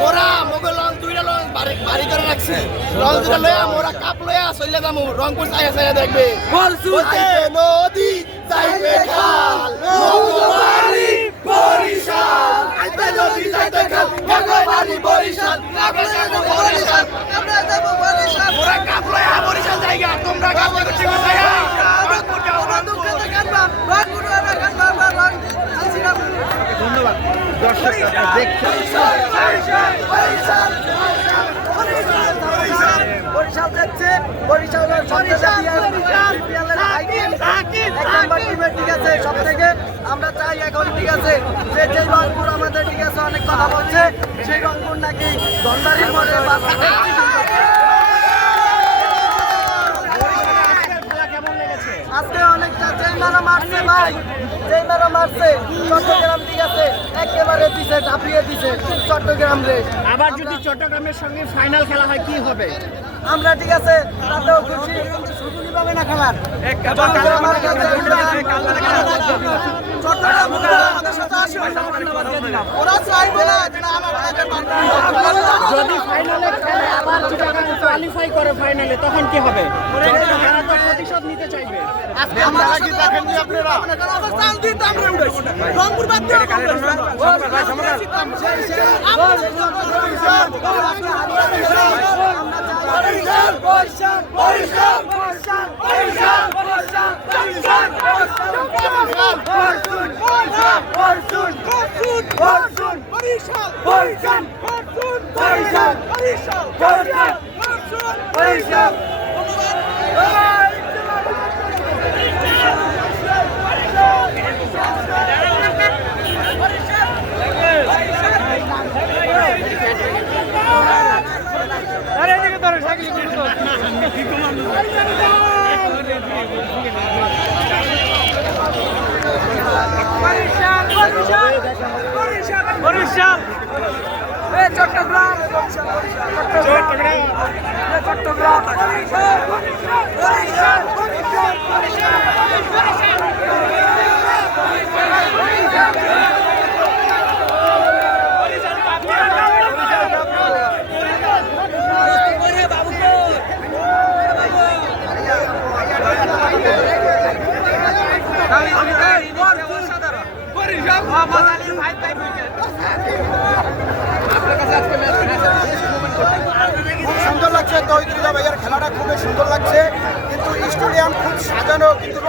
মোরা মোগল লঞ্চ দুইটা লঞ্চ বাড়ি বাড়ি করে রাখছে। লঞ্চ লয়া মোরা কাপ লয়া চলে যাব রংপুর চাইয়া চাইয়া দেখবে। নদী যাইবে খাল মগবাড়ি বরিশাল যাইবে নদী যাইবে খাল মগবাড়ি বরিশাল আমরা যাব বরিশাল আমরা যাব বরিশাল মোরা কাপ লয়া বরিশাল জায়গা তোমরা কাপ লয়া ঠিক আছে রংপুর যাও রংপুর কাটবা রংপুর কাটবা আমরা রং ধন্যবাদ দর্শক দেখছেন বরিশাল ঠিক আছে সব থেকে আমরা চাই এখন ঠিক আছে যে যে রংপুর আমাদের ঠিক আছে অনেক কথা বলছে সেই রংপুর নাকি ধনবাড়ির মধ্যে বা আজকে অনেকটা যেই মারা মারছে ভাই যেই মারা মারছে চট্টগ্রাম ঠিক আছে একেবারে দিছে ঝাঁপিয়ে দিছে চট্টগ্রাম রে। আবার যদি চট্টগ্রামের সঙ্গে ফাইনাল খেলা হয় কি হবে? আমরা ঠিক আছে তাতেও খুশি। পাবে না খেলার? যদি ফাইনালে খেলে আবার চিটাগাং কোয়ালিফাই করে ফাইনালে তখন কি হবে? প্রতিশোধ নিতে চাইবে। আমরা কি দেখেন নি আপনারা আমরা চাল দিন তো আমরা উঠাইছি রংপুর বাদ দিয়ে চট্টগ্রাম। চট্টগ্রাম। চট্টগ্রাম। জায়গাটা খুবই সুন্দর লাগছে। কিন্তু স্টেডিয়াম খুব সাজানো কিন্তু